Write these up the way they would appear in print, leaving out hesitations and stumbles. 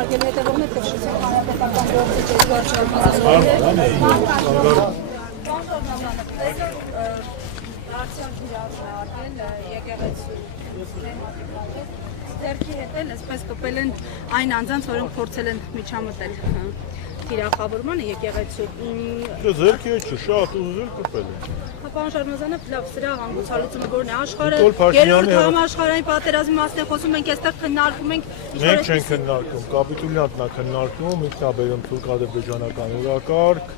քննարկելու հետևում եք կշռեցեք հանրապետական գործիչ Էդուարդ Շարմազանովի Ձերքի հետ էլ այսպես կպել են այն անձանց, որոնք փորձել են միջամտել թիրախավորմանը եկեղեցու։ Ձերքի հետ չէ, շատ ուզել կպել են։ Պարոն Շարմազանը, լավ, սրա հանգուցալուծումը որն է աշխարհը, երրորդ համաշխարհային պատերազմի մասին խոսում ենք, այստեղ քննարկում ենք։ Մենք չենք քննարկում, կապիտուլյանտն է քննարկում, ինքնաբերում թուրք-ադրբեջանական օրակարգ,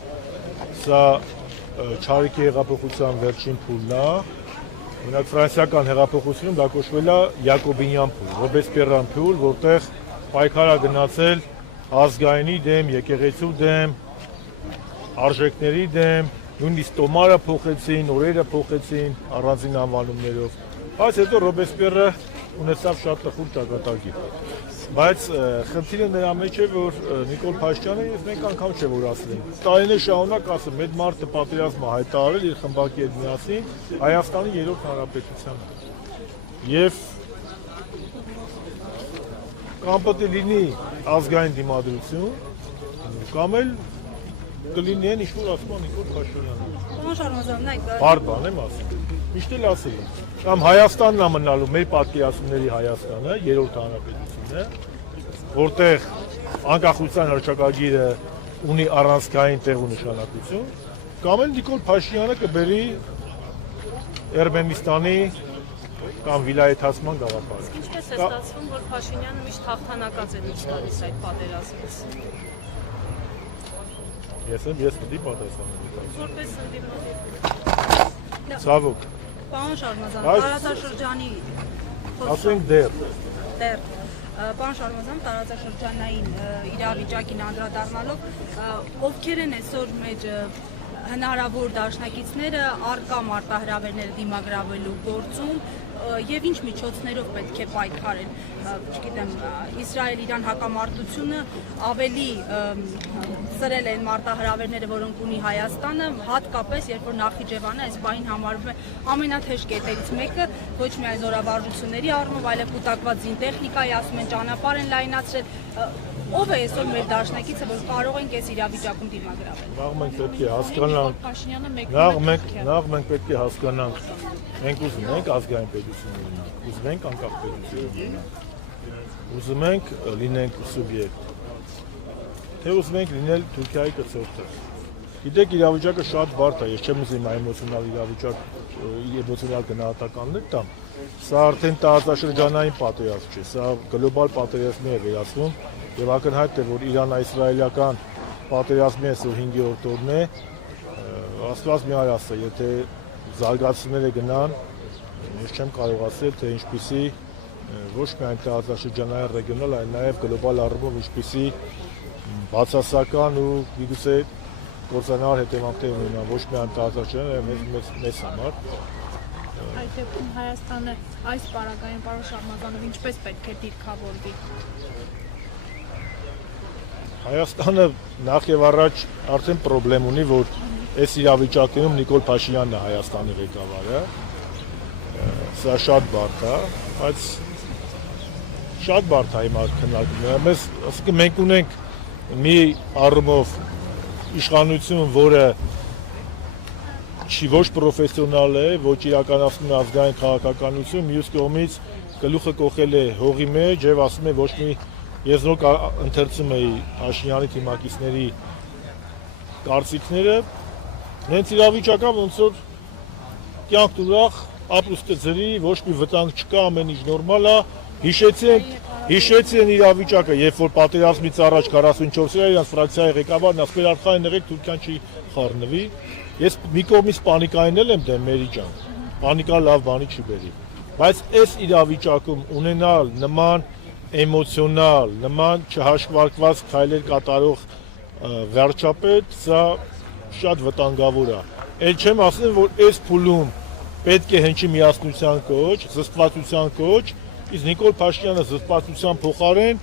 սա Չարիքի հեղափոխության վերջին փուլն է։ Օրինակ ֆրանսիական հեղափոխությունում դա կոչվել է Յակոբինյան փուլ, Ռոբեսպիերյան փուլ, որտեղ պայքար է գնացել ազգայինի դեմ, եկեղեցու դեմ, արժեքների դեմ, նույնիսկ տոմարը փոխեցին, օրերը փոխեցին առանձին անվանումներով։ Բայց հետո Ռոբեսպիերը ունեցավ շատ տխուր ճակատագիր։ Բայց խնդիրը նրա մեջ է, որ Նիկոլ Փաշինյանը եւ մենք անգամ չէ որ ասել ենք։ Տարիներ շարունակ ասում, այդ մարդը պատերազմը հայտարարել իր խմբակի հետ միասին Հայաստանի երրորդ հանրապետությանը։ Եվ կամ պետք է լինի ազգային դիմադրություն, կամ էլ կլինի այն ինչ-որ ասում է Նիկոլ Փաշինյանը։ Պարոն Շարմազան, նայեք, բարդ բան եմ ասում։ Միշտ էլ ասել եմ։ Կամ Հայաստանն է մնալու մեր պատկերացումների Հայաստանը, երրորդ հանրապետությունը, որտեղ անկախության հռչակագիրը ունի առանցքային տեղ ու նշանակություն, կամ էլ Նիկոլ Փաշինյանը կբերի Էրմենիստանի կամ վիլայեթացման գաղափարը։ Ինչպես է ստացվում, որ Փաշինյանը միշտ հաղթանակած է դուրս տալիս այդ պատերազմից։ Ես պիտի պատասխանեմ։ Որպես ընդդիմադիր։ Ցավոք։ Պարոն Շարմազան, տարածաշրջանի ասենք դեռ։ Պարոն Շարմազան, տարածաշրջանային իրավիճակին անդրադառնալով, ովքեր են այսօր մեր հնարավոր դաշնակիցները առկա մարտահրավերները դիմագրավելու գործում եւ ինչ միջոցներով պետք է պայքարեն, չգիտեմ, Իսրայել-Իրան հակամարտությունը ավելի սրել են մարտահրավերները, որոնք ունի Հայաստանը, հատկապես երբ որ Նախիջևանը այս բանին համարվում է ամենաթեժ կետերից մեկը, ոչ միայն զորավարժությունների առումով, այլև կուտակված զինտեխնիկայի, ասում են ճանապարհ են լայնացրել, ով է այսօր մեր դաշնակիցը, որ կարող ենք այս իրավիճակում դիմագրավել։ Նախ մենք պետք է հասկանանք, նախ մենք պետք է հասկանանք, մենք ուզում ենք ազգային պետություն ունենանք, ուզում ենք անկախ պետություն ունենանք, ուզում ենք լինենք սուբյեկտ, թե ուզում ենք լինել Թուրքիայի կցորդը։ Գիտեք, իրավիճակը շատ բարդ է, ես չեմ ուզում էմոցիոնալ իրավիճակ, էմոցիոնալ գնահատականներ տամ, սա արդեն տարածաշրջանային պատերազմ չէ, սա գլոբալ պատերազմի է վերածվում եւ ակնհայտ է, որ Իրանա-իսրայելական պատերազմի այսօր 5-րդ օրն է, Աստված մի այլ ասա, եթե զարգացումները գնան, ես չեմ կարող ասել, թե ինչպիսի ոչ միայն տարածաշրջանային ռեգիոնալ, այլ նաև գլոբալ առումով ինչպիսի բացասական ու միգուցե կործանար հետևանքներ ունենան ոչ միայն տարածաշրջանային, այլ մեզ համար։ Այդ դեպքում Հայաստանը այս պարագային պարոն Շարմազանով ինչպես պետք է դիրքավորվի։ Հայաստանը նախ եւ առաջ արդեն խնդրեմ ունի, որ այս իրավիճակներում Նիկոլ Փաշինյանն է Հայաստանի ղեկավարը։ Սա շատ բարդ է, բայց շատ բարդ է հիմա քննարկումը։ Ասենք մենք ունենք մի առումով իշխանություն, որը չի ոչ պրոֆեսիոնալ է, ոչ իրականացնում է ազգային քաղաքականություն, մյուս կողմից գլուխը կոխել է հողի մեջ եւ ասում է ոչ մի ես նոր ընթերցում էի Փաշինյանի թիմակիցների կարծիքները, հենց իրավիճակը ոնց որ կյանք ուրախ, ապրուստը ձրի, ոչ մի վտանգ չկա, ամեն ինչ նորմալ է, հիշեցին իրավիճակը, երբ որ պատերազմից առաջ 44-ը իրանց ֆրակցիայի ղեկավարն ասել արխային եղեք Թուրքիան չի խառնվի, ես մի կողմից պանիկայինել եմ դեմ Մերի ջան, պանիկա լավ բանի չի բերի, բայց այս իրավիճակում ունենալ նման էմոցիոնալ, նման չհաշվարկված քայլեր կատարող վարչապետ, սա շատ վտանգավոր է։ Էլ չեմ ասում, որ այս փուլում պետք է հնչի միասնության կոչ, զսպվածության կոչ, իսկ Նիկոլ Փաշինյանը զսպվածության փոխարեն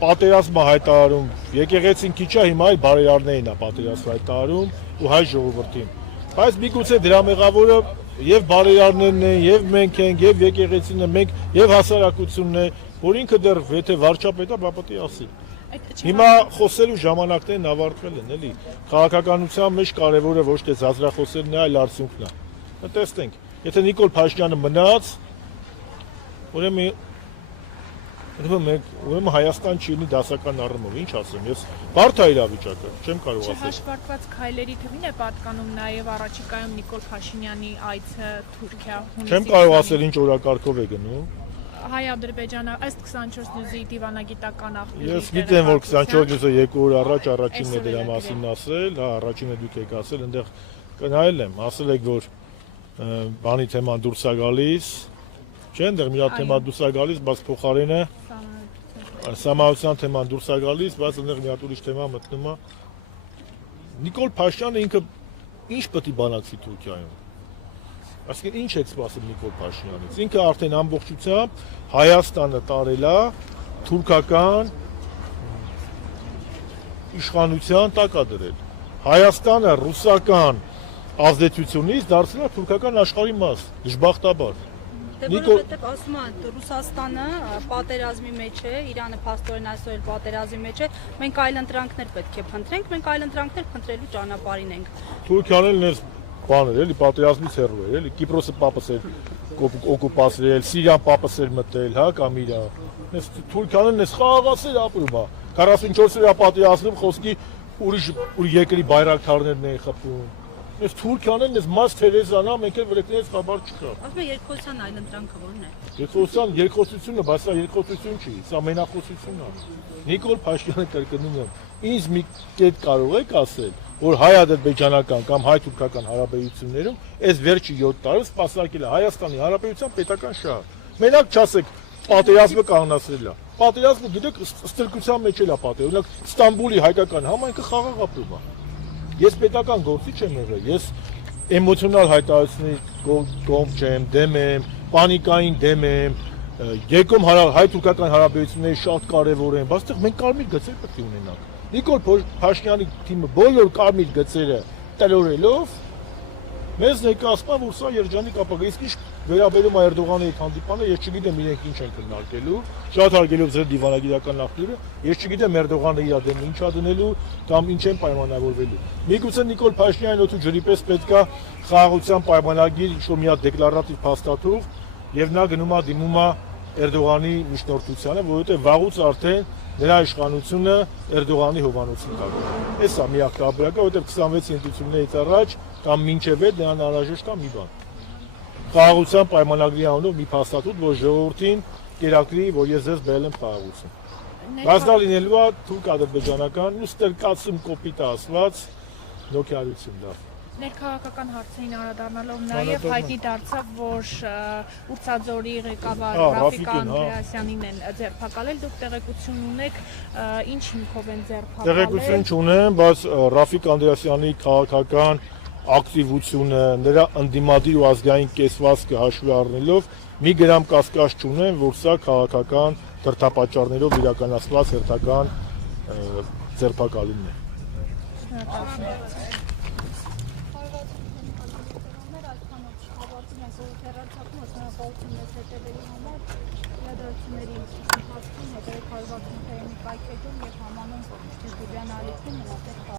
պատերազմը հայտարարում, եկեղեցին քիչ է, հիմա այլ բարերարներին է պատերազմ հայտարարում ու հայ ժողովրդին։ Բայց միգուցե դրա մեղավորը եւ բարերարներն են, եւ մենք ենք, եւ եկեղեցին է, մենք եւ հասարակությունն է, որ ինքը դեռ եթե վարչապետ է, բա պետք է ասի։ Հիմա խոսելու ժամանակներն ավարտվել են, էլի։ Քաղաքականության մեջ կարևորը ոչ թե զազրախոսելն է, այլ արդյունքն է։ Տեսնենք, եթե Նիկոլ Փաշինյանը մնաց, ուրեմն Հայաստան չի լինի դասական առումով, ինչ ասեմ, ես բարդ է իրավիճակը, չեմ կարող ասել։ Հաշվարկված քայլերի թվին է պատկանում նաև առաջիկայում Նիկոլ Փաշինյանի այցը Թուրքիա։ Չեմ կարող ասել ինչ օրակարգով է գնում։ Հայ-Ադրբեջանը ըստ 24 նյուզի դիվանագիտական աղբյուրի։ Ես գիտեմ, որ 24 նյուզը 2 օր առաջ առաջինն է դրա մասին ասել, հա, առաջինը դուք եք ասել, այնտեղ կնայել եմ, ասել եք, որ բանի թեման դուրս է գալիս, չէ՞, այնտեղ մի հատ թեմա դուրս է գալիս, բայց փոխարենը սահմանության թեման դուրս է գալիս, բայց այնտեղ մի հատ ուրիշ թեմա մտնում է։ Նիկոլ Փաշինյանը ինքը ինչ պետք է բանակցի Թուրքիայում։ Այսինքն ինչ եք սպասում Նիկոլ Փաշինյանից։ Ինքը արդեն ամբողջությամբ Հայաստանը տարել է թուրքական իշխանության տակ է դրել։ Հայաստանը ռուսական ազդեցությունից դարձել է թուրքական աշխարհի մաս, դժբախտաբար։ Որովհետև ասում են Ռուսաստանը պատերազմի մեջ է, Իրանը փաստորեն այսօր էլ պատերազմի մեջ է, մենք այլ ընտրանքներ պետք է փնտրենք, մենք այլ ընտրանքներ փնտրելու ճանապարհին ենք։ Թուրքիան էլ նես բաներ էլի պատերազմից հեռու էր, էլի Կիպրոսը պապս էր օկուպացրել, Սիրիան պապս էր մտել, հա, կամ Իրան։ Նես Թուրքիան էլ խաղաղացել ապրում է։ 44 օրյա պատերազմում խոսքի ուրիշ երկրի բայրակթարներն են խփում։ Ես Թուրքիան էլ ես մաս Թերեզան, մենք էլ վրեկներից խաբար չկա։ Ասում եմ երկխոսության այլ ընտրանքը ո՞րն է։ Երկխոսությունը, բայց սա երկխոսություն չի, սա մենախոսություն է։ Նիկոլ Փաշինյանը կրկնում եմ, ինձ մի կետ կարող եք ասել, որ հայ-ադրբեջանական կամ հայ-թուրքական հարաբերություններում այս վերջի 7 տարում սպասարկել է Հայաստանի Հանրապետության պետական շահ։ Մենակ չասեք պատերազմը կանգնացրել է։ Պատերազմը գիտեք ստրկության մեջ էլ է պատերազմը։ Օրինակ Ստամբուլի հայկական համայնքը խաղաղ ապրում է։ Ես պետական գործիչ եմ եղել, ես էմոցիոնալ հայտարարությունների կողմ չեմ, դեմ եմ, պանիկային դեմ եմ, եկում հայ-թուրքական հարաբերությունները շատ կարևոր են, բայց մենք կարմիր գծեր պետք է ունենանք։ Նիկոլ Փաշինյանի թիմը բոլոր կարմիր գծերը տնօրելով մեզ ներկայացնում է, որ սա երջանիկ ապագա։ Իսկ ինչ վերաբերում է Էրդողանի հետ հանդիպանը, ես չգիտեմ իրենք ինչ են քննարկելու, շատ հարգելով ձեր դիվանագիտական աղբյուրը, ես չգիտեմ Էրդողանը իր դեմ ինչ է դնելու կամ ինչ են պայմանավորվելու։ Միգուցե Նիկոլ Փաշինյանն օդու ջրի պես պետք է խաղաղության պայմանագիր ինչ-որ մի հատ դեկլարատիվ փաստաթուղթ եւ նա գնում է դիմում է Էրդողանի միջնորդությանը, որովհետեւ վաղուց արդեն նրա իշխանությունը Էրդողանի հովանոցին կապում։ Էս է միակ տարբերակը, որովհետեւ 26 ընտրություններից առաջ կամ մինչև այդ նրան անհրաժեշտ է մի բան։ Խաղաղության պայմանագրի անունով մի փաստաթուղթ, որ ժողովրդին կերակրի, որ ես ձեզ բերել եմ խաղաղություն։ Բայց դա լինելու է թուրք-ադրբեջանական ու ստրկացում կոպիտ ասված նոքիարություն դա։ Ներքաղաքական հարցերին անդրադառնալով նաև հայտնի դարձավ, որ Ուրցաձորի ղեկավար Ռաֆիկ Անդրեասյանին են ձերբակալել, դուք տեղեկություն ունեք, ինչ հիմքով են ձերբակալել։ Տեղեկություն չունեմ, բայց Ռաֆիկ Անդրեասյանի քաղաքական ակտիվությունը, նրա ընդդիմադիր ու ազգային կեսվածքը հաշվի առնելով մի գրամ կասկած չունեմ, որ սա քաղաքական դրդապատճառներով իրականացված հերթական ձերբակալումն է։